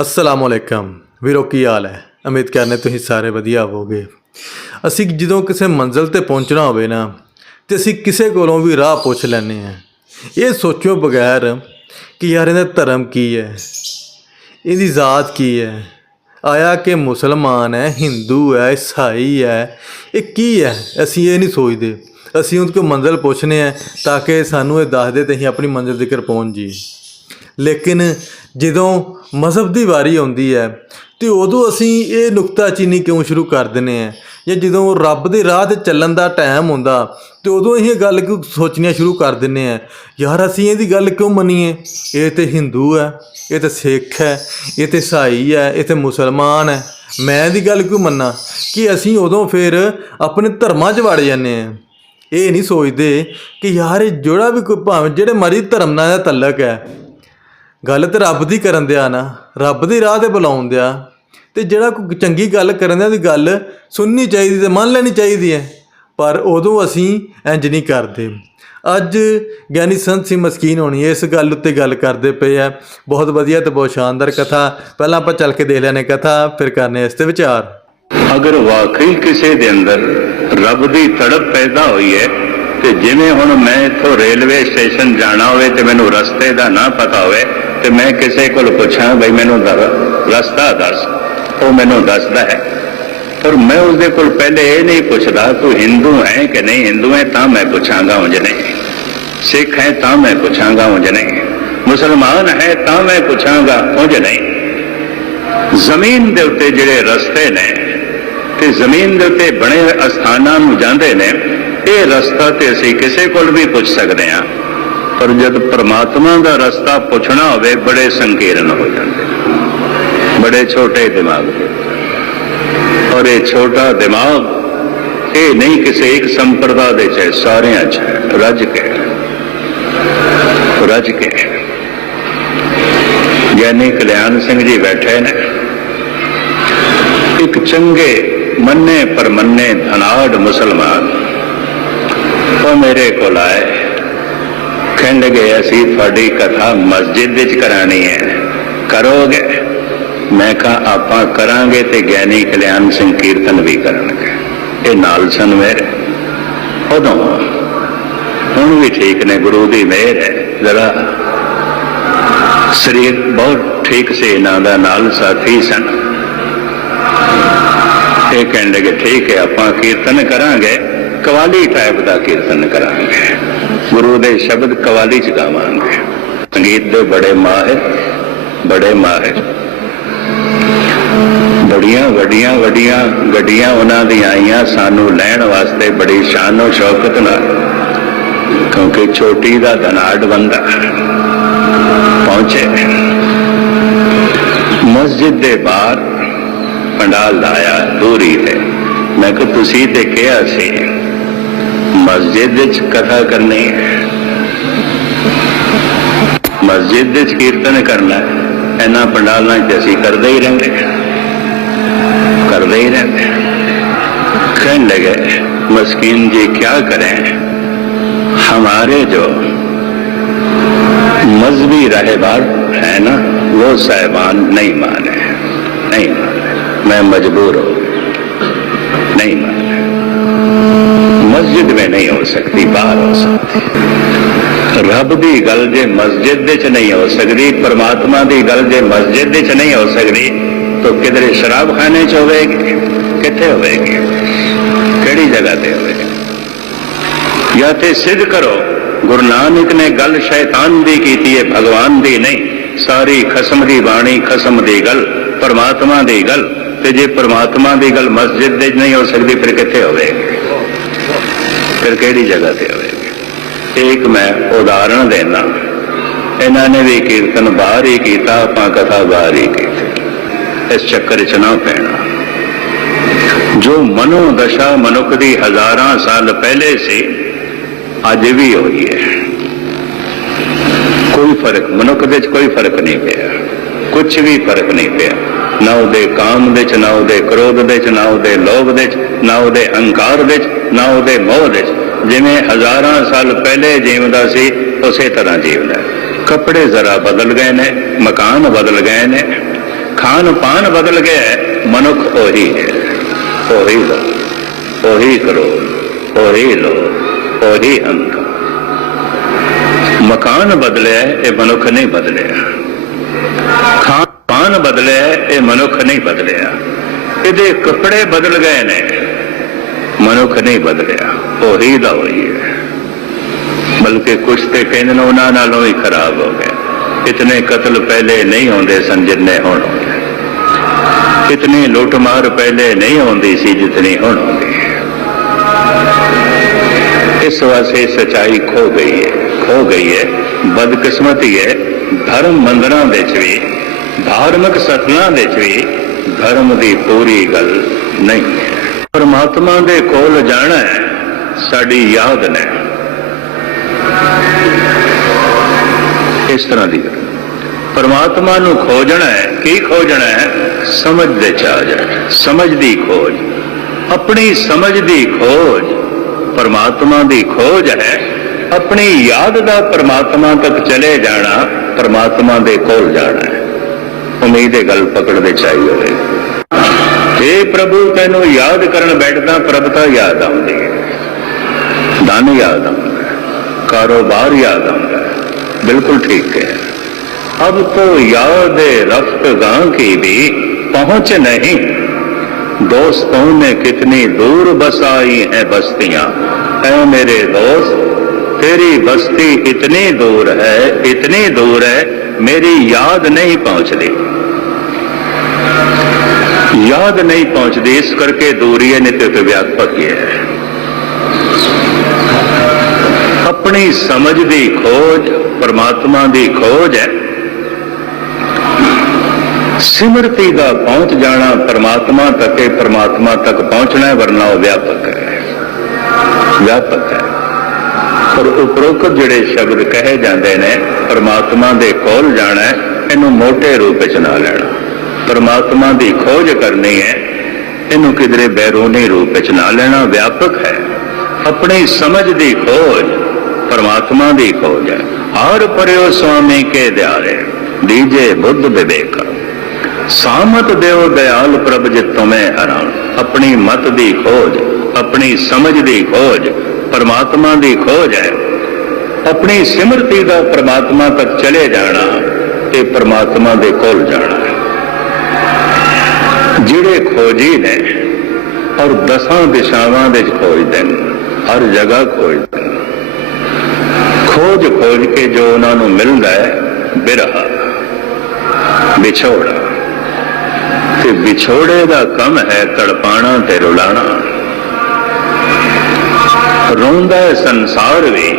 ਅਸਲਾਮ ਅਲੈਕਮ ਵੀਰੋ, ਕੀ ਹਾਲ ਹੈ? ਉਮੀਦ ਕਰਨੇ ਤੁਸੀਂ ਸਾਰੇ ਵਧੀਆ ਹੋਵੋਗੇ। ਅਸੀਂ ਜਦੋਂ ਕਿਸੇ ਮੰਜ਼ਿਲ ਤੇ ਪਹੁੰਚਣਾ ਹੋਵੇ ਨਾ, ਤੇ ਅਸੀਂ ਕਿਸੇ ਕੋਲੋਂ ਵੀ ਰਾਹ ਪੁੱਛ ਲੈਂਦੇ ਹਾਂ, ਇਹ ਸੋਚੋ ਬਗੈਰ ਕਿ ਯਾਰ, ਇਹਦਾ ਧਰਮ ਕੀ ਹੈ? ਇਹਦੀ ਜ਼ਾਤ ਕੀ ਹੈ? ਆਇਆ ਕਿ ਮੁਸਲਮਾਨ ਹੈ, ਹਿੰਦੂ ਹੈ, ਈਸਾਈ ਹੈ, ਇਹ ਕੀ ਹੈ? ਅਸੀਂ ਇਹ ਨਹੀਂ ਸੋਚਦੇ। ਅਸੀਂ ਉਹਦੇ ਕੋਲ ਮੰਜ਼ਿਲ ਪੁੱਛਨੇ ਆ ਤਾਂ ਕਿ ਸਾਨੂੰ ਇਹ ਦੱਸ ਦੇ ਤੇ ਅਸੀਂ ਆਪਣੀ ਮੰਜ਼ਿਲ ਤੱਕ ਪਹੁੰਚ ਜੀ ਲੇਕਿਨ ਜਦੋਂ ਮਜ਼ਹਬ ਦੀ ਵਾਰੀ ਆਉਂਦੀ ਹੈ ਤੇ ਉਦੋਂ ਅਸੀਂ ਇਹ ਨੁਕਤਾਚੀਨੀ ਕਿਉਂ ਸ਼ੁਰੂ ਕਰ ਦਿੰਦੇ ਆ ਜਾਂ ਜਦੋਂ ਰੱਬ ਦੇ ਰਾਹ ਤੇ ਚੱਲਣ ਦਾ ਟਾਈਮ ਹੁੰਦਾ ਤੇ ਉਦੋਂ ਇਹ ਗੱਲ ਕਿਉਂ ਸੋਚਣੀਆਂ ਸ਼ੁਰੂ ਕਰ ਦਿੰਦੇ ਆ ਯਾਰ ਅਸੀਂ ਇਹਦੀ ਗੱਲ ਕਿਉਂ ਮੰਨੀਏ? ਇਹ ਤੇ ਹਿੰਦੂ ਹੈ, ਇਹ ਤੇ ਸਿੱਖ ਹੈ, ਇਹ ਤੇ ਈਸਾਈ ਹੈ, ਇਹ ਤੇ ਮੁਸਲਮਾਨ ਹੈ। ਮੈਂ ਇਹਦੀ ਗੱਲ ਕਿਉਂ ਮੰਨਾਂ? ਕਿ ਅਸੀਂ ਉਦੋਂ ਫਿਰ ਆਪਣੇ ਧਰਮਾਂ 'ਚ ਵੜ ਜਾਂਦੇ ਆ ਇਹ ਨਹੀਂ ਸੋਚਦੇ ਕਿ ਯਾਰ ਇਹ ਜਿਹੜਾ ਵੀ ਕੋਈ ਭਾਵੇਂ ਜਿਹੜੇ ਮਰਜ਼ੀ ਧਰਮ ਨਾਲ ਇਹਦਾ ਤਲਕ ਹੈ ਗੱਲ ਤੇ ਰੱਬ ਦੀ ਕਰਨ ਦਿਆ ਨਾ, ਰੱਬ ਦੀ ਰਾਹ ਤੇ ਬੁਲਾਉਣ ਦਿਆ। ਤੇ ਜਿਹੜਾ ਕੋਈ ਚੰਗੀ ਗੱਲ ਕਰਨ ਦਿਆ ਦੀ ਗੱਲ ਸੁਣਨੀ ਚਾਹੀਦੀ ਤੇ ਮੰਨ ਲੈਣੀ ਚਾਹੀਦੀ ਹੈ। ਪਰ ਉਦੋਂ ਅਸੀਂ ਇੰਜ ਨਹੀਂ ਕਰਦੇ। ਅੱਜ ਗਿਆਨੀ ਸੰਤ ਸਿੰਘ ਮਸਕੀਨ ਹੋਣੀ, ਇਸ ਗੱਲ ਉੱਤੇ ਗੱਲ ਕਰਦੇ ਪਏ ਆ। ਬਹੁਤ ਵਧੀਆ ਤੇ ਬਹੁਤ ਸ਼ਾਨਦਾਰ ਕਥਾ। ਪਹਿਲਾਂ ਆਪਾਂ ਚੱਲ ਕੇ ਦੇਖ ਲੈਣੇ ਕਥਾ, ਫਿਰ ਕਰਨੇ ਇਸ ਤੇ ਵਿਚਾਰ। ਅਗਰ ਵਾਕਈ ਕਿਸੇ ਦੇ ਅੰਦਰ ਰੱਬ ਦੀ ਤੜਪ ਪੈਦਾ ਹੋਈ ਹੈ, ਤੇ ਜਿਵੇਂ ਹੁਣ ਮੈਂ ਇੱਥੋਂ ਰੇਲਵੇ ਸਟੇਸ਼ਨ ਜਾਣਾ ਹੋਵੇ ਤੇ ਮੈਨੂੰ ਰਸਤੇ ਦਾ ਨਾ ਪਤਾ ਹੋਵੇ ਤੇ ਮੈਂ ਕਿਸੇ ਕੋਲ ਪੁੱਛਾਂ ਬਈ ਮੈਨੂੰ ਦਰ- ਰਸਤਾ ਦੱਸ, ਉਹ ਮੈਨੂੰ ਦੱਸਦਾ ਹੈ। ਪਰ ਮੈਂ ਉਸਦੇ ਕੋਲ ਪਹਿਲੇ ਇਹ ਨਹੀਂ ਪੁੱਛਦਾ, ਤੂੰ ਹਿੰਦੂ ਹੈ ਕਿ ਨਹੀਂ ਹਿੰਦੂ ਹੈ, ਤਾਂ ਮੈਂ ਪੁੱਛਾਂਗਾ ਉਂਝ ਨਹੀਂ। ਸਿੱਖ ਹੈ, ਤਾਂ ਮੈਂ ਪੁੱਛਾਂਗਾ ਉਂਝ ਨਹੀਂ। ਮੁਸਲਮਾਨ ਹੈ, ਤਾਂ ਮੈਂ ਪੁੱਛਾਂਗਾ ਉਂਝ ਨਹੀਂ। ਜ਼ਮੀਨ ਦੇ ਉੱਤੇ ਜਿਹੜੇ ਰਸਤੇ ਨੇ ਤੇ ਜ਼ਮੀਨ ਦੇ ਉੱਤੇ ਬਣੇ ਅਸਥਾਨਾਂ ਨੂੰ ਜਾਂਦੇ ਨੇ, ਇਹ ਰਸਤਾ ਤੇ ਅਸੀਂ ਕਿਸੇ ਕੋਲ ਵੀ ਪੁੱਛ ਸਕਦੇ ਹਾਂ। ਪਰ ਜਦ ਪ੍ਰਮਾਤਮਾ ਦਾ ਰਸਤਾ ਪੁੱਛਣਾ ਹੋਵੇ ਬੜੇ ਸੰਕੀਰਨ ਹੋ ਜਾਂਦੇ ਨੇ ਬੜੇ ਛੋਟੇ ਦਿਮਾਗ ਦੇ ਔਰ ਇਹ ਛੋਟਾ ਦਿਮਾਗ ਇਹ ਨਹੀਂ ਕਿਸੇ ਇੱਕ ਸੰਪਰਦਾ ਦੇ ਚ ਹੈ, ਸਾਰਿਆਂ ਚ ਹੈ, ਰੱਜ ਕੇ ਰੱਜ ਕੇ ਗਿਆਨੀ ਕਲਿਆਣ ਸਿੰਘ ਜੀ ਬੈਠੇ ਨੇ ਇੱਕ ਚੰਗੇ ਮੰਨੇ ਪਰਮੰਨੇ ਧਨਾੜ ਮੁਸਲਮਾਨ ਉਹ ਮੇਰੇ ਕੋਲ ਆਏ ਕਹਿਣ ਲੱਗੇ, ਅਸੀਂ ਤੁਹਾਡੀ ਕਥਾ ਮਸਜਿਦ ਵਿੱਚ ਕਰਾਣੀ ਹੈ। ਕਰੋਗੇ? ਮੈਂ ਕਿਹਾ, ਆਪਾਂ ਕਰਾਂਗੇ ਤੇ ਗਿਆਨੀ ਕਲਿਆਣ ਸਿੰਘ ਕੀਰਤਨ ਵੀ ਕਰਨਗੇ ਇਹ ਨਾਲ ਸਨ ਮੇਰੇ ਉਦੋਂ ਹੁਣ ਵੀ ਠੀਕ ਨੇ, ਗੁਰੂ ਦੀ ਮਿਹਰ ਹੈ। ਜ਼ਰਾ ਸਰੀਰ ਬਹੁਤ ਠੀਕ ਸੀ, ਇਹਨਾਂ ਦਾ ਨਾਲ ਸਾਥੀ ਸਨ। ਇਹ ਕਹਿਣ ਲੱਗੇ, ਠੀਕ ਹੈ, ਆਪਾਂ ਕੀਰਤਨ ਕਰਾਂਗੇ। ਕਵਾਲੀ ਟਾਈਪ ਦਾ ਕੀਰਤਨ ਕਰਾਂਗੇ। ਗੁਰੂ ਦੇ ਸ਼ਬਦ ਕਵਾਲੀ ਚ ਗਾਵਾਂਗੇ। ਸੰਗੀਤ ਦੇ ਬੜੇ ਮਾਹਿਰ ਬੜੇ ਮਾਹਿਰ ਬੜੀਆਂ ਵੱਡੀਆਂ ਵੱਡੀਆਂ ਗੱਡੀਆਂ ਉਹਨਾਂ ਦੀਆਂ ਆਈਆਂ, ਸਾਨੂੰ ਲੈਣ ਵਾਸਤੇ ਬੜੀ ਸ਼ਾਨੋ ਸ਼ੌਕਤ ਨਾਲ। ਕਿਉਂਕਿ ਛੋਟੀ ਦਾ ਧਨਾੜ ਬੰਦਾ ਪਹੁੰਚੇ। ਮਸਜਿਦ ਦੇ ਬਾਹਰ ਪੰਡਾਲ ਲਾਇਆ, ਦੂਰੀ ਤੇ। ਮੈਂ ਕਿ ਤੁਸੀਂ ਤੇ ਕਿਹਾ ਸੀ। ਮਸਜਿਦ ਵਿੱਚ ਕਥਾ ਕਰਨੀ ਹੈ ਮਸਜਿਦ ਵਿੱਚ ਕੀਰਤਨ ਕਰਨਾ ਹੈ ਇਹਨਾਂ ਪੰਡਾਲਾਂ 'ਚ ਅਸੀਂ ਕਰਦੇ ਹੀ ਰਹਿੰਦੇ ਹਾਂ। ਕਰਦੇ ਹੀ ਰਹਿੰਦੇ ਹਾਂ। कहने लगे मस्कीन जी क्या करें हमारे जो मजहबी रहबार है ना वो साहिबान नहीं माने नहीं माने मैं मजबूर हो गया। नहीं माने ਮਸਜਿਦ ਵਿੱਚ ਨਹੀਂ ਹੋ ਸਕਦੀ, ਬਾਹਰ ਹੋ ਸਕਦੀ। ਰੱਬ ਦੀ ਗੱਲ ਜੇ ਮਸਜਿਦ ਵਿੱਚ ਨਹੀਂ ਹੋ ਸਕਦੀ, ਪਰਮਾਤਮਾ ਦੀ ਗੱਲ ਜੇ ਮਸਜਿਦ ਵਿੱਚ ਨਹੀਂ ਹੋ ਸਕਦੀ, ਤਾਂ ਕਿਧਰੇ ਸ਼ਰਾਬ ਖਾਣੇ 'ਚ ਹੋਵੇਗੀ, ਕਿੱਥੇ ਹੋਵੇਗੀ? ਕਿਹੜੀ ਜਗ੍ਹਾ ਤੇ ਹੋਵੇਗੀ? ਜਾਂ ਤੇ ਸਿੱਧ ਕਰੋ, ਗੁਰੂ ਨਾਨਕ ਨੇ ਗੱਲ ਸ਼ੈਤਾਨ ਦੀ ਕੀਤੀ ਹੈ ਭਗਵਾਨ ਦੀ ਨਹੀਂ, ਸਾਰੀ ਖਸਮ ਦੀ ਬਾਣੀ, ਖਸਮ ਦੀ ਗੱਲ, ਪਰਮਾਤਮਾ ਦੀ ਗੱਲ, ਤੇ ਜੇ ਪਰਮਾਤਮਾ ਦੀ ਗੱਲ ਮਸਜਿਦ ਦੇ ਨਹੀਂ ਹੋ ਸਕਦੀ, ਫਿਰ ਕਿੱਥੇ ਹੋਵੇਗੀ? ਫਿਰ ਕਿਹੜੀ ਜਗ੍ਹਾ ਤੇ ਹੋਵੇਗੀ ਇੱਕ ਮੈਂ ਉਦਾਹਰਣ ਦੇਣਾ। ਇਹਨਾਂ ਨੇ ਵੀ ਕੀਰਤਨ ਬਾਹਰ ਹੀ ਕੀਤਾ, ਆਪਾਂ ਕਥਾ ਬਾਹਰ ਹੀ ਕੀਤੀ। ਇਸ ਚੱਕਰ 'ਚ ਨਾ ਪੈਣਾ। ਜੋ ਮਨੋ ਦਸ਼ਾ ਮਨੁੱਖ ਦੀ ਹਜ਼ਾਰਾਂ ਸਾਲ ਪਹਿਲੇ ਸੀ, ਅੱਜ ਵੀ ਹੋਈ ਹੈ। ਕੋਈ ਫ਼ਰਕ, ਮਨੁੱਖ ਦੇ 'ਚ ਕੋਈ ਫ਼ਰਕ ਨਹੀਂ ਪਿਆ। ਕੁਝ ਵੀ ਫ਼ਰਕ ਨਹੀਂ ਪਿਆ। ਨਾ ਉਹਦੇ ਕਾਮ ਦੇ 'ਚ ਨਾ ਉਹਦੇ ਕ੍ਰੋਧ ਦੇ 'ਚ ਨਾ ਉਹਦੇ ਲੋਭ ਦੇ 'ਚ ਨਾ ਉਹਦੇ ਹੰਕਾਰ ਦੇ 'ਚ ਨਾ ਉਹਦੇ ਮੋਹ ਦੇ ਜਿਵੇਂ ਹਜ਼ਾਰਾਂ ਸਾਲ ਪਹਿਲੇ ਜੀਵਦਾ ਸੀ, ਉਸੇ ਤਰ੍ਹਾਂ ਜੀਵਦਾ ਕੱਪੜੇ ਜ਼ਰਾ ਬਦਲ ਗਏ ਨੇ, ਮਕਾਨ ਬਦਲ ਗਏ ਨੇ ਖਾਨ ਪਾਨ ਬਦਲ ਗਿਆ ਮਨੁੱਖ ਉਹੀ ਹੈ। ਉਹੀ ਲੋ, ਉਹੀ ਕਰੋ, ਉਹੀ ਲੋ, ਉਹੀ ਹੰਕ ਮਕਾਨ ਬਦਲਿਆ ਇਹ ਮਨੁੱਖ ਨਹੀਂ ਬਦਲਿਆ। ਖਾਨ ਪਾਨ ਬਦਲਿਆ ਇਹ ਮਨੁੱਖ ਨਹੀਂ ਬਦਲਿਆ। ਇਹਦੇ ਕੱਪੜੇ ਬਦਲ ਗਏ ਨੇ। ਮਨੁੱਖ ਨਹੀਂ ਬਦਲਿਆ ਉਹ ਉਹੀ ਦਾ ਉਹੀ ਹੈ। ਬਲਕਿ ਕੁਛ ਤੇ ਕਹਿੰਦੇ ਨੇ, ਉਹਨਾਂ ਨਾਲੋਂ ਹੀ ਖਰਾਬ ਹੋ ਗਏ ਇਤਨੇ ਕਤਲ ਪਹਿਲੇ ਨਹੀਂ ਹੁੰਦੇ ਸਨ ਜਿੰਨੇ ਹੁਣ ਹੋਏ ਇਤਨੀ ਲੁੱਟਮਾਰ ਪਹਿਲੇ ਨਹੀਂ ਹੁੰਦੀ ਸੀ ਜਿਤਨੀ ਹੁਣ ਹੁੰਦੀ ਹੈ। ਇਸ ਵਾਸਤੇ ਸਚਾਈ ਖੋ ਗਈ ਹੈ, ਖੋ ਗਈ ਹੈ। ਬਦਕਿਸਮਤੀ ਹੈ, ਧਰਮ ਮੰਦਰਾਂ ਵਿੱਚ ਵੀ, ਧਾਰਮਿਕ ਸਥਲਾਂ ਵਿੱਚ ਵੀ, ਧਰਮ ਦੀ ਪੂਰੀ ਗੱਲ ਨਹੀਂ ਹੈ। ਪਰਮਾਤਮਾ ਦੇ ਕੋਲ ਜਾਣਾ ਸਾਡੀ ਯਾਦ ਨੇ। ਇਸ ਤਰ੍ਹਾਂ ਦੀ ਗੱਲ। ਪਰਮਾਤਮਾ ਨੂੰ ਖੋਜਣਾ ਹੈ, ਕੀ ਖੋਜਣਾ ਹੈ? ਸਮਝ ਦੇ ਚਾਜ ਸਮਝ ਦੀ ਖੋਜ। ਆਪਣੀ ਸਮਝ ਦੀ ਖੋਜ ਪਰਮਾਤਮਾ ਦੀ ਖੋਜ ਹੈ। ਆਪਣੀ ਯਾਦ ਦਾ ਪਰਮਾਤਮਾ ਤੱਕ ਚਲੇ ਜਾਣਾ, ਪਰਮਾਤਮਾ ਦੇ ਕੋਲ ਜਾਣਾ ਉਮੀਦ ਇਹ ਗੱਲ ਪਕੜਦੇ ਚਾਹੀ ਹੋਵੇ। हे ਪ੍ਰਭੂ ਤੈਨੂੰ ਯਾਦ ਕਰਨ ਬੈਠਦਾ ਪ੍ਰਭਤਾ ਯਾਦ ਆਉਂਦੀ ਹੈ ਧਨ ਯਾਦ ਆਉਂਦਾ ਕਾਰੋਬਾਰ ਯਾਦ ਆਉਂਦਾ ਬਿਲਕੁਲ ਠੀਕ ਹੈ अब तो याद रफ्त गां की भी पहुंच नहीं दोस्तों ने कितनी दूर बसाई हैं बस्तियां है मेरे दोस्त तेरी बस्ती इतनी दूर है इतनी दूर है मेरी याद नहीं पहुंच रही ਯਾਦ ਨਹੀਂ ਪਹੁੰਚਦੀ, ਇਸ ਕਰਕੇ ਦੂਰੀ ਹੈ ਨਿਤ ਵਿਆਪਕ ਹੀ ਹੈ। ਆਪਣੀ ਸਮਝ ਦੀ ਖੋਜ, ਪਰਮਾਤਮਾ ਦੀ ਖੋਜ ਹੈ। ਸਿਮਰਤੀ ਦਾ ਪਹੁੰਚ ਜਾਣਾ ਪਰਮਾਤਮਾ ਤੱਕ ਹੈ ਪਰਮਾਤਮਾ ਤੱਕ ਪਹੁੰਚਣਾ ਹੈ, ਵਰਨਾ ਉਹ ਵਿਆਪਕ ਹੈ। ਵਿਆਪਕ ਹੈ। ਪਰ ਉਪਰੋਕਤ ਜਿਹੜੇ ਸ਼ਬਦ ਕਹੇ ਜਾਂਦੇ ਨੇ, ਪਰਮਾਤਮਾ ਦੇ ਕੋਲ ਜਾਣਾ ਹੈ, ਇਹਨੂੰ ਮੋਟੇ ਰੂਪ ਵਿੱਚ ਨਾ ਲੈਣਾ। ਪਰਮਾਤਮਾ ਦੀ ਖੋਜ ਕਰਨੀ ਹੈ, ਇਹਨੂੰ ਕਿਧਰੇ ਬੈਰੂਨੀ ਰੂਪ ਵਿੱਚ ਨਾ ਲੈਣਾ ਵਿਆਪਕ ਹੈ। ਆਪਣੀ ਸਮਝ ਦੀ ਖੋਜ ਪਰਮਾਤਮਾ ਦੀ ਖੋਜ ਹੈ। ਹਰ ਪਰਿਓ ਸੁਆਮੀ ਕੇ ਦਿਆਰੇ ਦੀਜੇ ਬੁੱਧ ਵਿਵੇਕ। ਸਾਮਤ ਦੇਵ ਦਇਆਲ ਪ੍ਰਭ ਜਿ ਤੁਮੇ ਹਰਾਂ। ਆਪਣੀ ਮਤ ਦੀ ਖੋਜ, ਆਪਣੀ ਸਮਝ ਦੀ ਖੋਜ ਪਰਮਾਤਮਾ ਦੀ ਖੋਜ ਹੈ। ਆਪਣੀ ਸਿਮਰਤੀ ਦਾ ਪਰਮਾਤਮਾ ਤੱਕ ਚਲੇ ਜਾਣਾ, ਇਹ ਪਰਮਾਤਮਾ ਦੇ ਕੋਲ ਜਾਣਾ। ਜਿਹੜੇ ਖੋਜੀ ਨੇ ਔਰ ਦਸਾਂ ਦਿਸ਼ਾਵਾਂ ਵਿੱਚ ਖੋਜਦੇ ਨੇ, ਹਰ ਜਗ੍ਹਾ ਖੋਜਦੇ ਨੇ। ਖੋਜ ਖੋਜ ਕੇ ਜੋ ਉਹਨਾਂ ਨੂੰ ਮਿਲਦਾ ਹੈ, ਬਿਰਹਾ, ਵਿਛੋੜਾ। ਤੇ ਵਿਛੋੜੇ ਦਾ ਕੰਮ ਹੈ ਤੜਪਾਣਾ ਤੇ ਰੁਲਾਣਾ। ਰੋਂਦਾ ਹੈ ਸੰਸਾਰ ਵੀ,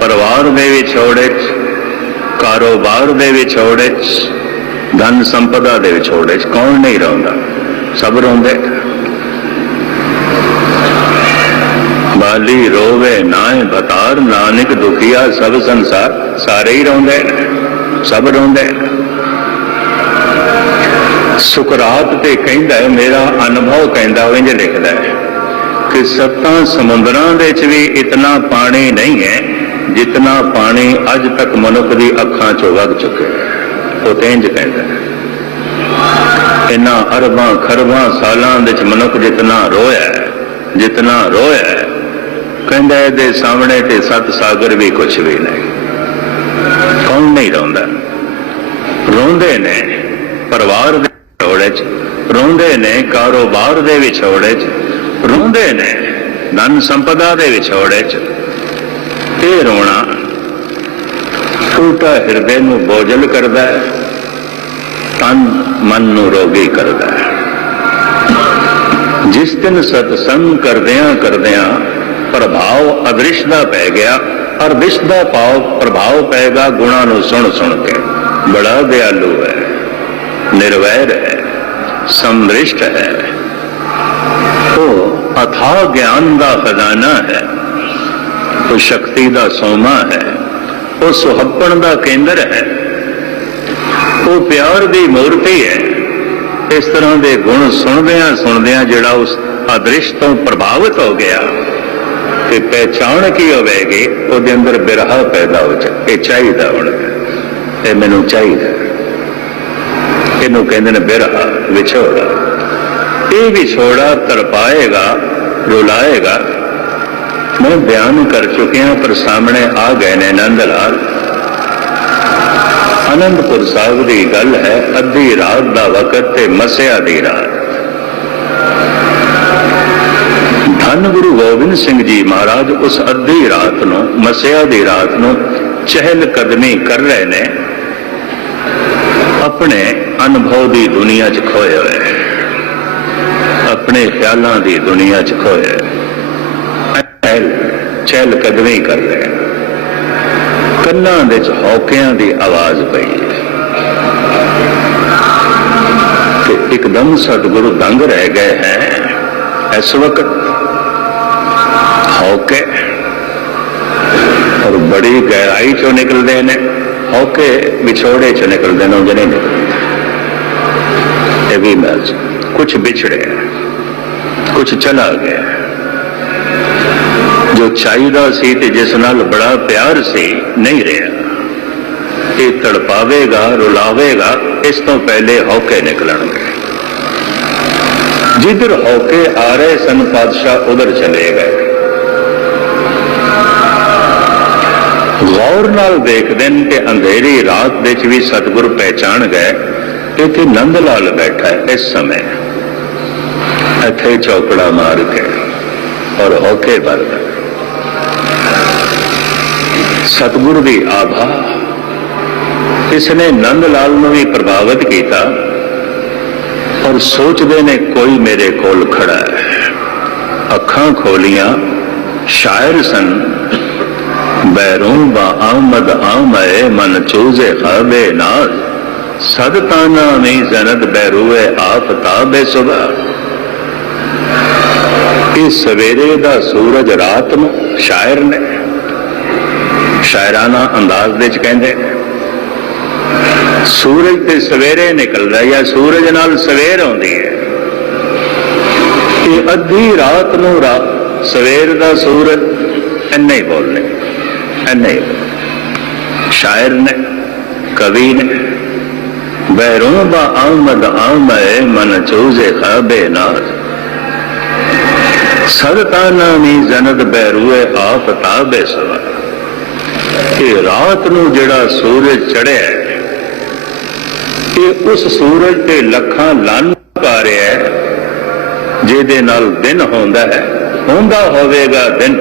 ਪਰਿਵਾਰ ਦੇ ਵਿਛੋੜੇ 'ਚ, ਕਾਰੋਬਾਰ ਦੇ ਵਿਛੋੜੇ 'ਚ। ਧਨ ਸੰਪਦਾ ਦੇ ਵਿਛੋੜੇ 'ਚ ਕੌਣ ਨਹੀਂ ਰੋਂਦਾ? ਸਭ ਰੋਂਦੇ। ਬਾਲੀ ਰੋਵੇ, ਨਾਏ ਬਤਾਰ, ਨਾਨਕ ਦੁਖੀਆ, ਸਭ ਸੰਸਾਰ ਸਾਰੇ ਹੀ ਰੋਂਦੇ। ਸਭ ਰੋਂਦੇ। ਸੁਕਰਾਤ ਤੇ ਕਹਿੰਦਾ ਮੇਰਾ ਅਨੁਭਵ ਕਹਿੰਦਾ ਉਹ ਇੰਜ ਲਿਖਦਾ ਹੈ ਕਿ ਸੱਤਾਂ ਸਮੁੰਦਰਾਂ ਦੇ ਵਿੱਚ ਵੀ ਇਤਨਾ ਪਾਣੀ ਨਹੀਂ ਹੈ ਜਿਤਨਾ ਪਾਣੀ ਅੱਜ ਤੱਕ ਮਨੁੱਖ ਦੀ ਅੱਖਾਂ ਚੋਂ ਵਗ ਚੁੱਕਿਆ ਹੈ। ਉਹ ਤੇ ਕਹਿੰਦਾ ਹੈ ਅਰਬਾਂ ਖਰਬਾਂ ਸਾਲਾਂ ਵਿੱਚ ਮਨੁੱਖ ਜਿਤਨਾ ਰੋਇਆ ਹੈ, ਜਿਤਨਾ ਰੋਇਆ ਕਹਿੰਦਾ ਇਹਦੇ ਸਾਹਮਣੇ ਤੇ ਸੱਤ ਸਾਗਰ ਵੀ ਕੁਝ ਵੀ ਨਹੀਂ। ਕੌਣ ਨਹੀਂ ਰੋਂਦਾ? ਰੋਂਦੇ ਨੇ ਪਰਿਵਾਰ ਦੇ ਵਿਛੋੜੇ 'ਚ, ਰੋਂਦੇ ਨੇ ਕਾਰੋਬਾਰ ਦੇ ਵਿਛੋੜੇ 'ਚ, ਰੋਂਦੇ ਨੇ ਧਨ ਸੰਪਦਾ ਦੇ ਵਿਛੋੜੇ 'ਚ। ਇਹ ਰੋਣਾ ਟੂਟਾ ਹਿਰਦੇ ਨੂੰ ਬੋਝਲ ਕਰਦਾ ਹੈ, ਤਨ ਮਨ ਨੂੰ ਰੋਗੀ ਕਰਦਾ ਹੈ। ਜਿਸ ਦਿਨ ਸਤਸੰਗ ਕਰਦਿਆਂ ਕਰਦਿਆਂ ਪ੍ਰਭਾਵ ਅਦ੍ਰਿਸ਼ ਦਾ ਪੈ ਗਿਆ ਔਰ ਵਿਸ਼ ਦਾ ਭਾਵ ਪ੍ਰਭਾਵ ਪਏਗਾ ਗੁਣਾ ਨੂੰ ਸੁਣ ਸੁਣ ਕੇ। ਬੜਾ ਦਿਆਲੂ ਹੈ, ਨਿਰਵੈਰ ਹੈ ਸਮ੍ਰਿਸ਼ਟ ਹੈ। ਉਹ ਅਥਾ ਗਿਆਨ ਦਾ ਖਜ਼ਾਨਾ ਹੈ ਉਹ ਸ਼ਕਤੀ ਦਾ ਸੋਮਾ ਹੈ। ਉਹ ਸੁਹੱਪਣ ਦਾ ਕੇਂਦਰ ਹੈ। ਉਹ ਪਿਆਰ ਦੀ ਮੂਰਤੀ ਹੈ। ਇਸ ਤਰ੍ਹਾਂ ਦੇ ਗੁਣ ਸੁਣਦਿਆਂ ਸੁਣਦਿਆਂ ਜਿਹੜਾ ਉਸ ਅਦ੍ਰਿਸ਼ ਤੋਂ ਪ੍ਰਭਾਵਿਤ ਹੋ ਗਿਆ ਤੇ ਪਹਿਚਾਣ ਕੀ ਹੋਵੇਗੀ, ਉਹਦੇ ਅੰਦਰ ਬਿਰਹਾ ਪੈਦਾ ਹੋ ਜਾ ਇਹ ਚਾਹੀਦਾ ਹੁਣ। ਇਹ ਮੈਨੂੰ ਚਾਹੀਦਾ। ਇਹਨੂੰ ਕਹਿੰਦੇ ਨੇ ਬਿਰਹਾ, ਵਿਛੋੜਾ। ਇਹ ਵਿਛੋੜਾ ਤੜਪਾਏਗਾ, ਰੁਲਾਏਗਾ। ਮੈਂ ਬਿਆਨ ਕਰ ਚੁੱਕਿਆ, ਪਰ ਸਾਹਮਣੇ ਆ ਗਏ ਨੇ ਨੰਦ ਲਾਲ ਅਨੰਦਪੁਰ ਸਾਹਿਬ ਦੀ ਗੱਲ ਹੈ, ਅੱਧੀ ਰਾਤ ਦਾ ਵਕਤ ਤੇ ਮਸਿਆ ਦੀ ਰਾਤ। ਧੰਨ ਗੁਰੂ ਗੋਬਿੰਦ ਸਿੰਘ ਜੀ ਮਹਾਰਾਜ, ਉਸ ਅੱਧੀ ਰਾਤ ਨੂੰ, ਮਸਿਆ ਦੀ ਰਾਤ ਨੂੰ ਚਹਿਲ ਕਦਮੀ ਕਰ ਰਹੇ ਨੇ। ਆਪਣੇ ਅਨੁਭਵ ਦੀ ਦੁਨੀਆ 'ਚ ਖੋਏ ਹੋਏ ਆਪਣੇ ਖਿਆਲਾਂ ਦੀ ਦੁਨੀਆ 'ਚ ਖੋਏ ਚਹਿਲ ਚਹਿਲ ਕਦਮੀ ਕਰ ਰਹੇ ਕੰਨਾਂ ਦੇ 'ਚ ਹੌਕਿਆਂ ਦੀ ਆਵਾਜ਼ ਪਈ। ਤੇ ਇੱਕਦਮ ਸਤਿਗੁਰੂ ਦੰਗ ਰਹਿ ਗਏ ਹੈ। ਇਸ ਵਕਤ ਹੌਕੇ ਔਰ ਬੜੀ ਗਹਿਰਾਈ ਚੋਂ ਨਿਕਲਦੇ ਨੇ। ਹੌਕੇ ਵਿਛੋੜੇ ਚੋਂ ਨਿਕਲਦੇ ਨੇ, ਉਂਝ ਨਹੀਂ ਨਿਕਲਦੇ। ਇਹ ਵੀ ਮੈਚ ਕੁਝ ਵਿਛੜਿਆ ਕੁਝ ਚਲਾ ਗਿਆ ਜੋ ਚਾਹੀਦਾ ਸੀ ਤੇ ਜਿਸ ਨਾਲ ਬੜਾ ਪਿਆਰ ਸੀ, ਨਹੀਂ ਰਿਹਾ। ਇਹ ਤੜਪਾਵੇਗਾ, ਰੁਲਾਵੇਗਾ, ਇਸ ਤੋਂ ਪਹਿਲੇ ਹੌਕੇ ਨਿਕਲਣਗੇ। ਜਿੱਧਰ ਹੌਕੇ ਆ ਰਹੇ ਸਨ, ਪਾਤਸ਼ਾਹ ਉਧਰ ਚਲੇ ਗਏ। ਗੌਰ ਨਾਲ ਦੇਖਦੇ ਨੇ ਕਿ ਅੰਧੇਰੀ ਰਾਤ ਵਿੱਚ ਵੀ ਸਤਿਗੁਰ ਪਹਿਚਾਣ ਗਏ, ਇੱਥੇ ਨੰਦ ਲਾਲ ਬੈਠਾ ਹੈ ਇਸ ਸਮੇਂ। ਇੱਥੇ ਚੌਕੜਾ ਮਾਰ ਕੇ ਔਰ ਹੋਕੇ ਵਰਦਾ ਸਤਿਗੁਰ ਦੀ ਆਭਾ। ਇਸ ਨੇ ਨੰਦ ਲਾਲ ਨੂੰ ਵੀ ਪ੍ਰਭਾਵਿਤ ਕੀਤਾ ਔਰ ਸੋਚਦੇ ਨੇ ਕੋਈ ਮੇਰੇ ਕੋਲ ਖੜਾ ਹੈ। ਅੱਖਾਂ ਖੋਲੀਆਂ, ਸ਼ਾਇਰ ਸਨ, ਬੈਰੋਂ ਬਾ ਆਮਦ ਆਮਏ, ਮਨ ਚੂਜ਼ੇ ਖਾਬੇ ਨਾਜ਼ ਸਦ ਤਾਨਾ ਮੀ ਜ਼ਨਦ ਬੈਰੂਏ ਆਫਤਾਬੇ ਸੁਬਾ ਇਹ ਸਵੇਰੇ ਦਾ ਸੂਰਜ ਰਾਤ ਨੂੰ ਸ਼ਾਇਰ ਨੇ ਸ਼ਾਇਰਾਨਾ ਅੰਦਾਜ਼ ਦੇ ਵਿੱਚ ਕਹਿੰਦੇ, ਸੂਰਜ ਤੇ ਸਵੇਰੇ ਨਿਕਲਦਾ ਜਾਂ ਸੂਰਜ ਨਾਲ ਸਵੇਰ ਆਉਂਦੀ ਹੈ। ਇਹ ਅੱਧੀ ਰਾਤ ਨੂੰ ਰਾਤ ਸਵੇਰ ਦਾ ਸੂਰਜ ਇੰਨੇ ਹੀ ਬੋਲਨੇ ਇੰਨੇ ਹੀ ਸ਼ਾਇਰ ਨੇ, ਕਵੀ ਨੇ ਬੈਰੋਂ ਦਾ ਆਮਦ ਆਮਏ ਮਨ ਚੂਜ਼ੇ ਖਾਬੇ ਨਾਜ਼ ਸਦਤਾਨਾ ਮੀ ਜਨਦ ਬੈਰੂਏ ਆਫਤਾਬੇ ਸਵਾ ਇਹ ਰਾਤ ਨੂੰ ਜਿਹੜਾ ਸੂਰਜ ਚੜਿਆ ਇਹ ਉਸ ਸੂਰਜ ਤੇ ਲੱਖਾਂ ਲਾਨ ਪਾ ਰਿਹਾ ਹੈ, ਜਿਹਦੇ ਨਾਲ ਦਿਨ ਹੁੰਦਾ ਹੈ। ਹੁੰਦਾ ਹੋਵੇਗਾ ਦਿਨ।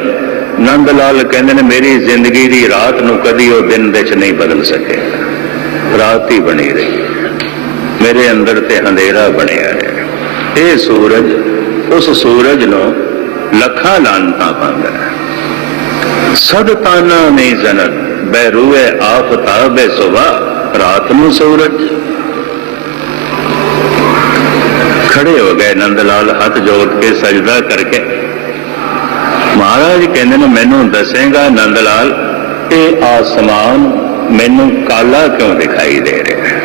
ਨੰਦ ਲਾਲ ਕਹਿੰਦੇ ਨੇ, ਮੇਰੀ ਜ਼ਿੰਦਗੀ ਦੀ ਰਾਤ ਨੂੰ ਕਦੀ ਉਹ ਦਿਨ ਵਿੱਚ ਨਹੀਂ ਬਦਲ ਸਕੇ। ਰਾਤ ਹੀ ਬਣੀ ਰਹੀ ਮੇਰੇ ਅੰਦਰ ਤੇ ਹਨੇਰਾ ਬਣਿਆ ਹੈ। ਇਹ ਸੂਰਜ, ਉਸ ਸੂਰਜ ਨੂੰ ਲੱਖਾਂ ਲਾਨਤਾਂ ਪਾਉਂਦਾ ਹੈ। ਸਦ ਤਾਨਾ ਨਹੀਂ ਜਨਤ ਬੈਰੂਏ ਆਫਤਾਬੇ ਸੁਬਾ ਰਾਤ ਨੂੰ ਸੂਰਜ। ਖੜੇ ਹੋ ਗਏ ਨੰਦ ਲਾਲ ਹੱਥ ਜੋੜ ਕੇ ਸਜਦਾ ਕਰਕੇ। ਮਹਾਰਾਜ ਕਹਿੰਦੇ ਨੇ, ਮੈਨੂੰ ਦੱਸੇਗਾ ਨੰਦ ਲਾਲ ਇਹ ਆਸਮਾਨ ਮੈਨੂੰ ਕਾਲਾ ਕਿਉਂ ਦਿਖਾਈ ਦੇ ਰਿਹਾ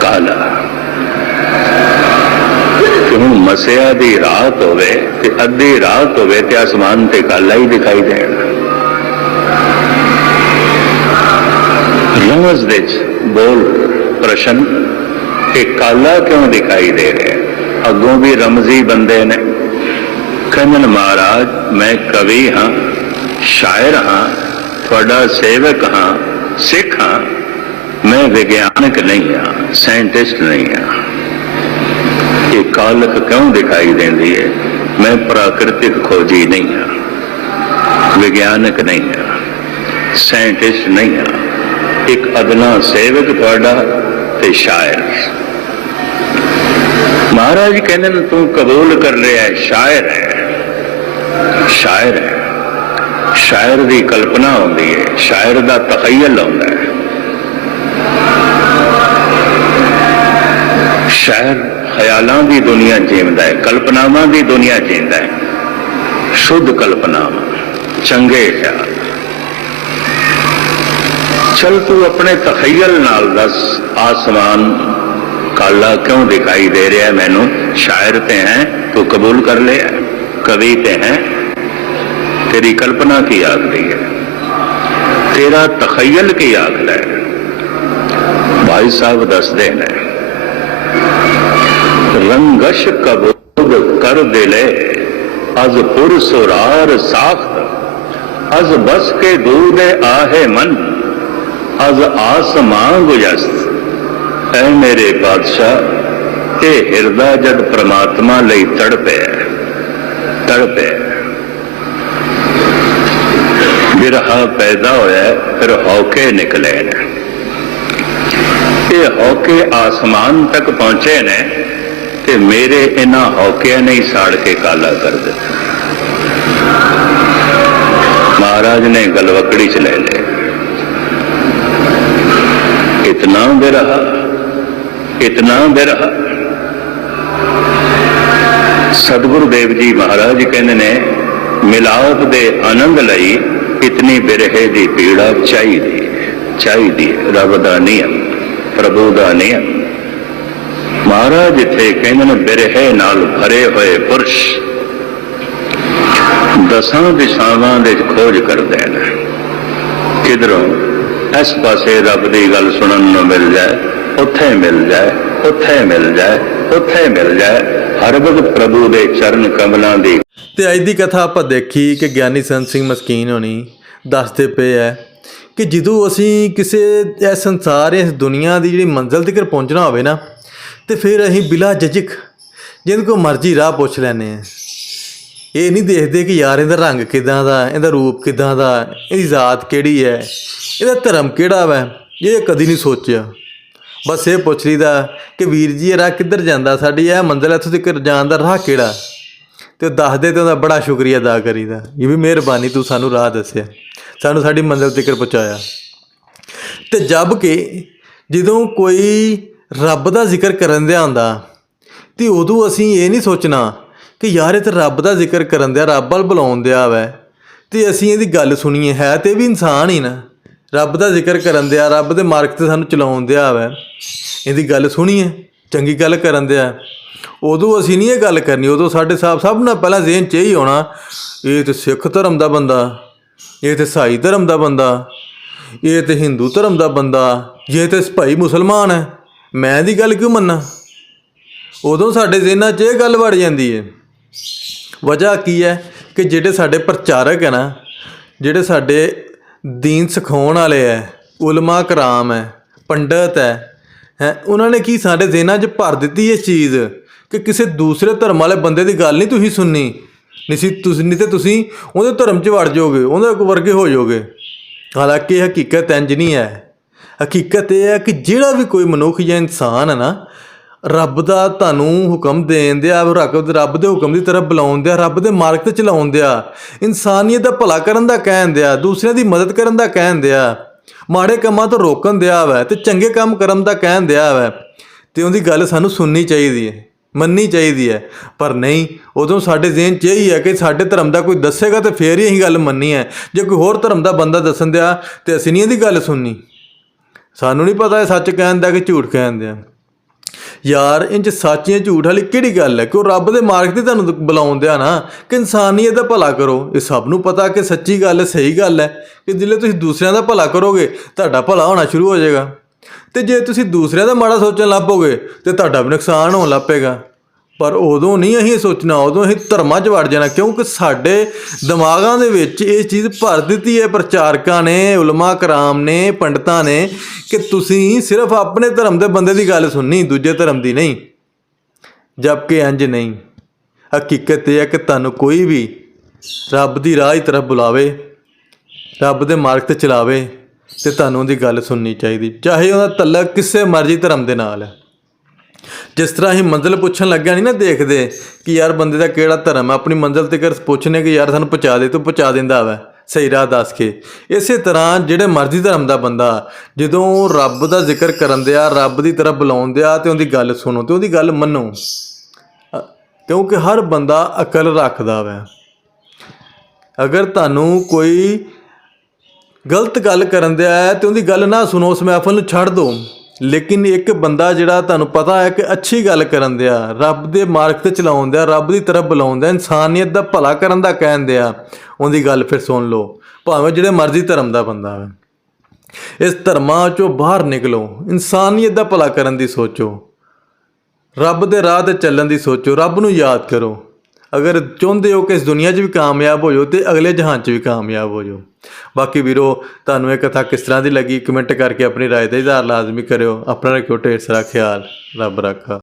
ਕਾਲਾ। ਕਿਉਂ ਮਸਿਆ ਦੀ ਰਾਤ ਹੋਵੇ ਤੇ ਅੱਧੀ ਰਾਤ ਹੋਵੇ ਤੇ ਆਸਮਾਨ ਤੇ ਕਾਲਾ ਹੀ ਦਿਖਾਈ ਦੇਣਾ। ਰਮਜ਼ ਵਿੱਚ ਬੋਲ ਪ੍ਰਸ਼ਨ ਕਿ ਕਾਲਾ ਕਿਉਂ ਦਿਖਾਈ ਦੇ ਰਿਹਾ ਅੱਗੋਂ ਵੀ ਰਮਜ਼ੀ ਬੰਦੇ ਨੇ। ਕਹਿੰਦੇ ਮਹਾਰਾਜ, ਮੈਂ ਕਵੀ ਹਾਂ, ਸ਼ਾਇਰ ਹਾਂ, ਤੁਹਾਡਾ ਸੇਵਕ ਹਾਂ, ਸਿੱਖ ਹਾਂ, ਮੈਂ ਵਿਗਿਆਨਕ ਨਹੀਂ ਹਾਂ, ਸਾਇੰਟਿਸਟ ਨਹੀਂ ਹਾਂ। ਇਹ ਕਾਲਕ ਕਿਉਂ ਦਿਖਾਈ ਦਿੰਦੀ ਹੈ? ਮੈਂ ਪ੍ਰਾਕਿਰਤਿਕ ਖੋਜੀ ਨਹੀਂ ਹਾਂ। ਵਿਗਿਆਨਕ ਨਹੀਂ ਹਾਂ। ਸਾਇੰਟਿਸਟ ਨਹੀਂ ਹਾਂ। ਇੱਕ ਅਦਨਾ ਸੇਵਕ ਤੁਹਾਡਾ ਤੇ ਸ਼ਾਇਰ। ਮਹਾਰਾਜ ਕਹਿੰਦੇ ਨੇ ਤੂੰ ਕਬੂਲ ਕਰ ਰਿਹਾ ਹੈ, ਸ਼ਾਇਰ ਹੈ। ਸ਼ਾਇਰ ਹੈ। ਸ਼ਾਇਰ ਦੀ ਕਲਪਨਾ ਆਉਂਦੀ ਹੈ ਸ਼ਾਇਰ ਦਾ ਤਖਯਲ ਆਉਂਦਾ ਹੈ। ਸ਼ਾਇਰ ਖਿਆਲਾਂ ਦੀ ਦੁਨੀਆ ਜੀਵਦਾ ਹੈ ਕਲਪਨਾਵਾਂ ਦੀ ਦੁਨੀਆ ਜੀਂਦਾ ਹੈ। ਸ਼ੁੱਧ ਕਲਪਨਾਵਾਂ ਚੰਗੇ ਖਿਆਲ। ਅਸਲ ਤੂੰ ਆਪਣੇ ਤਖੈਲ ਨਾਲ ਦੱਸ, ਆਸਮਾਨ ਕਾਲਾ ਕਿਉਂ ਦਿਖਾਈ ਦੇ ਰਿਹਾ ਮੈਨੂੰ? ਸ਼ਾਇਰ ਤੇ ਹੈ, ਤੂੰ ਕਬੂਲ ਕਰ ਲੈ ਕਵੀ ਤੇ ਹੈ। ਤੇਰੀ ਕਲਪਨਾ ਕੀ ਆਖਦੀ ਹੈ? ਤੇਰਾ ਤਖੈਲ ਕੀ ਆਖਦਾ ਹੈ ਭਾਈ ਸਾਹਿਬ ਦੱਸਦੇ ਨੇ, ਰੰਗਸ਼ ਕਬੂਲ ਕਰ ਦੇ ਲੈ ਅਜ ਪੁਰ ਸੁਰਾਰ ਸਾਖਤ, ਅਜ ਬਸ ਕੇ ਦੂਰ ਆਹੇ ਮਨ। ਅਜ ਆਸਮਾਨ ਗੁਜਸਤ ਐ ਮੇਰੇ ਬਾਦਸ਼ਾਹ, ਇਹ ਹਿਰਦਾ ਜਦ ਪ੍ਰਮਾਤਮਾ ਲਈ ਤੜਪਿਆ ਤੜਪਿਆ ਵਿਰਹਾ ਪੈਦਾ ਹੋਇਆ, ਫਿਰ ਹੌਕੇ ਨਿਕਲੇ ਨੇ ਇਹ ਹੌਕੇ ਆਸਮਾਨ ਤੱਕ ਪਹੁੰਚੇ ਨੇ ਤੇ ਮੇਰੇ ਇਹਨਾਂ ਹੌਕਿਆਂ ਨੇ ਸਾੜ ਕੇ ਕਾਲਾ ਕਰ ਦਿੱਤਾ। ਮਹਾਰਾਜ ਨੇ ਗਲਵਕੜੀ ਚ ਲੈ ਲਿਆ। ਇਤਨਾ ਬਿਰਹਾ ਇਤਨਾ ਬਿਰਹਾ ਸਤਿਗੁਰੂ ਦੇਵ ਜੀ ਮਹਾਰਾਜ ਕਹਿੰਦੇ ਨੇ, ਮਿਲਾਪ ਦੇ ਆਨੰਦ ਲਈ ਇਤਨੀ ਬਿਰਹੇ ਦੀ ਪੀੜਾ ਚਾਹੀਦੀ ਹੈ ਚਾਹੀਦੀ ਹੈ, ਰੱਬ ਦਾ ਨਿਯਮ, ਪ੍ਰਭੂ ਦਾ ਨਿਯਮ। ਮਹਾਰਾਜ ਇੱਥੇ ਕਹਿੰਦੇ ਨੇ, ਬਿਰਹੇ ਨਾਲ ਭਰੇ ਹੋਏ ਪੁਰਸ਼ ਦਸਾਂ ਦਿਸ਼ਾਵਾਂ ਦੇ ਖੋਜ ਕਰਦੇ ਨੇ ਕਿਧਰੋਂ? ਇਸ ਪਾਸੇ ਰੱਬ ਦੀ ਗੱਲ ਸੁਣਨ ਨੂੰ ਮਿਲ ਜਾਏ, ਉੱਥੇ ਮਿਲ ਜਾਏ, ਉੱਥੇ ਮਿਲ ਜਾਏ, ਉੱਥੇ ਮਿਲ ਜਾਏ ਹਰ ਵਕਤ ਪ੍ਰਭੂ ਦੇ ਚਰਨ ਕਮਲਾਂ ਦੀ। ਤੇ ਅੱਜ ਦੀ ਕਥਾ ਆਪਾਂ ਦੇਖੀ ਕਿ ਗਿਆਨੀ ਸੰਤ ਸਿੰਘ ਮਸਕੀਨ ਹੋਣੀ ਦੱਸਦੇ ਪਏ ਐ ਕਿ ਜਦੋਂ ਅਸੀਂ ਕਿਸੇ ਇਸ ਸੰਸਾਰ, ਇਸ ਦੁਨੀਆ ਦੀ ਜਿਹੜੀ ਮੰਜ਼ਲ ਤੱਕ ਪਹੁੰਚਣਾ ਹੋਵੇ ਨਾ, ਤੇ ਫਿਰ ਅਸੀਂ ਬਿਲਾ ਜਜਕ, ਜਿਹਦੇ ਕੋ ਮਰਜ਼ੀ ਰਾਹ ਪੁੱਛ ਲੈਨੇ ਆ। ਇਹ ਨਹੀਂ ਦੇਖਦੇ ਕਿ ਯਾਰ ਇਹਦਾ ਰੰਗ ਕਿਦਾਂ ਦਾ, ਇਹਦਾ ਰੂਪ ਕਿਦਾਂ ਦਾ, ਇਹਦੀ ਜ਼ਾਤ ਕਿਹੜੀ ਹੈ ਇਹਦਾ ਧਰਮ ਕਿਹੜਾ ਵੈ? ਇਹ ਕਦੀ ਨਹੀਂ ਸੋਚਿਆ। ਬਸ ਇਹ ਪੁੱਛ ਲਈਦਾ ਕਿ ਵੀਰ ਜੀ, ਇਹ ਰਾਹ ਕਿੱਧਰ ਜਾਂਦਾ? ਸਾਡੀ ਇਹ ਮੰਜ਼ਿਲ ਇੱਥੋਂ ਤੱਕ ਜਾਣ ਦਾ ਰਾਹ ਕਿਹੜਾ? ਤੇ ਉਹ ਦੱਸਦੇ ਤੇ ਉਹਦਾ ਬੜਾ ਸ਼ੁਕਰੀਆ ਅਦਾ ਕਰੀਦਾ ਇਹ ਵੀ ਮਿਹਰਬਾਨੀ ਤੂੰ ਸਾਨੂੰ ਰਾਹ ਦੱਸਿਆ। ਸਾਨੂੰ ਸਾਡੀ ਮੰਜ਼ਿਲ ਤੱਕ ਪਹੁੰਚਾਇਆ। ਤੇ ਜਦ ਕਿ ਜਦੋਂ ਕੋਈ ਰੱਬ ਦਾ ਜ਼ਿਕਰ ਕਰਨ ਦਿਆ ਹੁੰਦਾ, ਤੇ ਉਦੋਂ ਅਸੀਂ ਇਹ ਨਹੀਂ ਸੋਚਣਾ ਕਿ ਯਾਰ ਇਹ ਤਾਂ ਰੱਬ ਦਾ ਜ਼ਿਕਰ ਕਰਨ ਦਿਆ, ਰੱਬ ਵੱਲ ਬੁਲਾਉਣ ਦਿਆ ਵੈ। ਤੇ ਅਸੀਂ ਇਹਦੀ ਗੱਲ ਸੁਣੀਏ ਹੈ ਤੇ ਇਹ ਵੀ ਇਨਸਾਨ ਹੀ ਨਾ। ਰੱਬ ਦਾ ਜ਼ਿਕਰ ਕਰਨ ਦਿਆ, ਰੱਬ ਦੇ ਮਾਰਗ ਤੇ ਸਾਨੂੰ ਚਲਾਉਣ ਦਿਆ ਵੈ। ਇਹਦੀ ਗੱਲ ਸੁਣੀਏ ਚੰਗੀ ਗੱਲ ਕਰਨ ਦਿਆ। ਉਦੋਂ ਅਸੀਂ ਨਹੀਂ ਇਹ ਗੱਲ ਕਰਨੀ, ਉਦੋਂ ਸਾਡੇ ਸਾਹਿਬ ਸਭ ਨਾਲ ਪਹਿਲਾਂ ਜ਼ਿਹਨ 'ਚ ਹੀ ਆਉਣਾ ਇਹ ਤੇ ਸਿੱਖ ਧਰਮ ਦਾ ਬੰਦਾ, ਇਹ ਤੇ ਸਾਈ ਧਰਮ ਦਾ ਬੰਦਾ, ਇਹ ਤੇ ਹਿੰਦੂ ਧਰਮ ਦਾ ਬੰਦਾ ਇਹ ਤੇ ਭਾਈ ਮੁਸਲਮਾਨ ਹੈ, ਮੈਂ ਦੀ ਗੱਲ ਕਿਉਂ ਮੰਨਾਂ? ਉਦੋਂ ਸਾਡੇ ਜ਼ਿਹਨਾਂ 'ਚ ਇਹ ਗੱਲ ਵੜ ਜਾਂਦੀ ਹੈ ਵਜ੍ਹਾ ਕੀ ਹੈ ਕਿ ਜਿਹੜੇ ਸਾਡੇ ਪ੍ਰਚਾਰਕ ਹੈ ਨਾ, ਜਿਹੜੇ ਸਾਡੇ ਦੀਨ ਸਿਖਾਉਣ ਵਾਲੇ ਹੈ ਉਲਮਾ ਕਰਾਮ ਹੈ ਪੰਡਤ ਹੈ ਹੈ, ਉਹਨਾਂ ਨੇ ਕੀ ਸਾਡੇ ਜ਼ਿਹਨਾਂ 'ਚ ਭਰ ਦਿੱਤੀ ਇਹ ਚੀਜ਼ ਕਿ ਕਿਸੇ ਦੂਸਰੇ ਧਰਮ ਵਾਲੇ ਬੰਦੇ ਦੀ ਗੱਲ ਨਹੀਂ ਤੁਸੀਂ ਸੁਣਨੀ? ਨਹੀਂ ਸੀ ਤੁਸੀਂ, ਨਹੀਂ ਤੇ ਤੁਸੀਂ ਉਹਦੇ ਧਰਮ 'ਚ ਵੜ ਜਾਓਗੇ, ਉਹਦੇ ਵਰਗੇ ਹੋ ਜਾਓਗੇ। ਹਾਲਾਂਕਿ ਹਕੀਕਤ ਇੰਜ ਨਹੀਂ ਹੈ ਹਕੀਕਤ ਇਹ ਹੈ ਕਿ ਜਿਹੜਾ ਵੀ ਕੋਈ ਮਨੁੱਖ ਜਾਂ ਇਨਸਾਨ ਹੈ ਨਾ ਰੱਬ ਦਾ ਤੁਹਾਨੂੰ ਹੁਕਮ ਦੇਣ ਦਿਆ ਰੱਬ ਰੱਬ ਦੇ ਹੁਕਮ ਦੀ ਤਰਫ ਬੁਲਾਉਣ ਦਿਆ, ਰੱਬ ਦੇ ਮਾਰਗ ਤੇ ਚਲਾਉਣ ਦਿਆ। ਇਨਸਾਨੀਅਤ ਦਾ ਭਲਾ ਕਰਨ ਦਾ ਕਹਿਣ ਦਿਆ, ਦੂਸਰਿਆਂ ਦੀ ਮਦਦ ਕਰਨ ਦਾ ਕਹਿਣ ਦਿਆ। ਮਾੜੇ ਕੰਮਾਂ ਤੋਂ ਰੋਕਣ ਦਿਆ ਵੈ ਤੇ ਚੰਗੇ ਕੰਮ ਕਰਨ ਦਾ ਕਹਿਣ ਦਿਆ ਵੈ। ਤੇ ਉਹਦੀ ਗੱਲ ਸਾਨੂੰ ਸੁਣਨੀ ਚਾਹੀਦੀ ਹੈ, ਮੰਨਣੀ ਚਾਹੀਦੀ ਹੈ। ਪਰ ਨਹੀਂ, ਉਦੋਂ ਸਾਡੇ ਜ਼ਿਹਨ 'ਚ ਇਹੀ ਹੈ ਕਿ ਸਾਡੇ ਧਰਮ ਦਾ ਕੋਈ ਦੱਸੇਗਾ ਤੇ ਫੇਰ ਹੀ ਅਸੀਂ ਗੱਲ ਮੰਨਣੀ ਹੈ। ਜੇ ਕੋਈ ਹੋਰ ਧਰਮ ਦਾ ਬੰਦਾ ਦੱਸਣ ਦਿਆ ਤੇ ਅਸੀਂ ਨਹੀਂ ਇਹਦੀ ਗੱਲ ਸੁਣਨੀ। ਸਾਨੂੰ ਨਹੀਂ ਪਤਾ ਇਹ ਸੱਚ ਕਹਿੰਦਾ ਕਿ ਝੂਠ ਕਹਿਣ ਕਹਿੰਦਾ ਯਾਰ, ਇੰਜ ਜਾਂ ਝੂਠ ਵਾਲੀ ਕਿਹੜੀ ਗੱਲ ਹੈ? ਕਿ ਉਹ ਰੱਬ ਦੇ ਮਾਰਗ ਤੇ ਤੁਹਾਨੂੰ ਬੁਲਾਉਂਦੇ ਆ ਨਾ? ਕਿ ਇਨਸਾਨੀਅਤ ਦਾ ਭਲਾ ਕਰੋ। ਇਹ ਸਭ ਨੂੰ ਪਤਾ ਕਿ ਸੱਚੀ ਗੱਲ ਹੈ, ਸਹੀ ਗੱਲ ਹੈ। ਕਿ ਜਿੱਲੇ ਤੁਸੀਂ ਦੂਸਰਿਆਂ ਦਾ ਭਲਾ ਕਰੋਗੇ, ਤੁਹਾਡਾ ਭਲਾ ਹੋਣਾ ਸ਼ੁਰੂ ਹੋ ਜਾਏਗਾ। ਤੇ ਜੇ ਤੁਸੀਂ ਦੂਸਰਿਆਂ ਦਾ ਮਾੜਾ ਸੋਚਣ ਲੱਪੋਗੇ ਤੇ ਤੁਹਾਡਾ ਵੀ ਨੁਕਸਾਨ ਹੋਣ ਲੱਪੇਗਾ ਪਰ ਉਦੋਂ ਨਹੀਂ ਅਸੀਂ ਸੋਚਣਾ, ਉਦੋਂ ਅਸੀਂ ਧਰਮਾਂ 'ਚ ਵੜ ਜਾਣਾ, ਕਿਉਂਕਿ ਸਾਡੇ ਦਿਮਾਗਾਂ ਦੇ ਵਿੱਚ ਇਹ ਚੀਜ਼ ਭਰ ਦਿੱਤੀ ਹੈ, ਪ੍ਰਚਾਰਕਾਂ ਨੇ, ਉਲਮਾ ਕਰਾਮ ਨੇ, ਪੰਡਤਾਂ ਨੇ, ਕਿ ਤੁਸੀਂ ਸਿਰਫ ਆਪਣੇ ਧਰਮ ਦੇ ਬੰਦੇ ਦੀ ਗੱਲ ਸੁਣਨੀ, ਦੂਜੇ ਧਰਮ ਦੀ ਨਹੀਂ ਜਦਕਿ ਇੰਜ ਨਹੀਂ। ਹਕੀਕਤ ਇਹ ਹੈ ਕਿ ਤੁਹਾਨੂੰ ਕੋਈ ਵੀ ਰੱਬ ਦੀ ਰਾਹ ਦੀ ਤਰਫ ਬੁਲਾਵੇ, ਰੱਬ ਦੇ ਮਾਰਗ ਤੇ ਚਲਾਵੇ ਤੇ ਤੁਹਾਨੂੰ ਉਹਦੀ ਗੱਲ ਸੁਣਨੀ ਚਾਹੀਦੀ, ਚਾਹੇ ਉਹਦਾ ਤਲਕ ਕਿਸੇ ਮਰਜ਼ੀ ਧਰਮ ਦੇ ਨਾਲ ਹੈ। ਜਿਸ ਤਰ੍ਹਾਂ ਅਸੀਂ ਮੰਜ਼ਿਲ ਪੁੱਛਣ ਲੱਗਿਆ ਨਹੀਂ ਨਾ ਦੇਖਦੇ ਕਿ ਯਾਰ ਬੰਦੇ ਦਾ ਕਿਹੜਾ ਧਰਮ ਹੈ, ਆਪਣੀ ਮੰਜ਼ਿਲ ਤੇ ਕਰ ਪੁੱਛਨੇ ਕਿ ਯਾਰ ਸਾਨੂੰ ਪਹੁੰਚਾ ਦੇ, ਤੂੰ ਪਹੁੰਚਾ ਦਿੰਦਾ ਵਾ, ਸਹੀ ਰਾਹ ਦੱਸ ਕੇ। ਇਸੇ ਤਰ੍ਹਾਂ ਜਿਹੜੇ ਮਰਜ਼ੀ ਧਰਮ ਦਾ ਬੰਦਾ, ਜਦੋਂ ਰੱਬ ਦਾ ਜ਼ਿਕਰ ਕਰਨ ਦਿਆ, ਰੱਬ ਦੀ ਤਰਫ ਬੁਲਾਉਣ ਦਿਆ ਤੇ ਉਹਦੀ ਗੱਲ ਸੁਣੋ ਤੇ ਉਹਦੀ ਗੱਲ ਮੰਨੋ। ਕਿਉਂਕਿ ਹਰ ਬੰਦਾ ਅਕਲ ਰੱਖਦਾ ਵੈ। ਅਗਰ ਤੁਹਾਨੂੰ ਕੋਈ ਗਲਤ ਗੱਲ ਕਰਨ ਦਿਆ ਹੈ ਤੇ ਉਹਦੀ ਗੱਲ ਨਾ ਸੁਣੋ, ਉਸ ਮਹਿਫਲ ਨੂੰ ਛੱਡ ਦਿਓ। ਲੇਕਿਨ ਇੱਕ ਬੰਦਾ ਜਿਹੜਾ ਤੁਹਾਨੂੰ ਪਤਾ ਹੈ ਕਿ ਅੱਛੀ ਗੱਲ ਕਰਨ ਦਿਆ, ਰੱਬ ਦੇ ਮਾਰਗ ਤੇ ਚਲਾਉਣ ਦਿਆ, ਰੱਬ ਦੀ ਤਰਫ ਬੁਲਾਉਣ ਦਿਆ, ਇਨਸਾਨੀਅਤ ਦਾ ਭਲਾ ਕਰਨ ਦਾ ਕਹਿਣ ਦਿਆ, ਉਹਦੀ ਗੱਲ ਫਿਰ ਸੁਣ ਲਓ। ਭਾਵੇਂ ਜਿਹੜੇ ਮਰਜ਼ੀ ਧਰਮ ਦਾ ਬੰਦਾ ਹੈ ਇਸ ਧਰਮਾਂ ਚੋਂ ਬਾਹਰ ਨਿਕਲੋ। ਇਨਸਾਨੀਅਤ ਦਾ ਭਲਾ ਕਰਨ ਦੀ ਸੋਚੋ। ਰੱਬ ਦੇ ਰਾਹ ਤੇ ਚੱਲਣ ਦੀ ਸੋਚੋ। ਰੱਬ ਨੂੰ ਯਾਦ ਕਰੋ। ਅਗਰ ਚਾਹੁੰਦੇ ਹੋ ਕਿ ਇਸ ਦੁਨੀਆ 'ਚ ਵੀ ਕਾਮਯਾਬ ਹੋ ਜਾਓ ਤੇ ਅਗਲੇ ਜਹਾਨ 'ਚ ਵੀ ਕਾਮਯਾਬ ਹੋ ਜਾਓ। ਬਾਕੀ ਵੀਰੋ, ਤੁਹਾਨੂੰ ਇਹ ਕਥਾ ਕਿਸ ਤਰ੍ਹਾਂ ਦੀ ਲੱਗੀ? ਕਮੈਂਟ ਕਰਕੇ ਆਪਣੀ ਰਾਏ ਦਾ ਇਜ਼ਹਾਰ ਲਾਜ਼ਮੀ ਕਰਿਓ। ਆਪਣਾ ਰੱਖਿਓ ਢੇਰ ਸਾਰਾ ਖਿਆਲ। ਰੱਬ ਰੱਖਾ।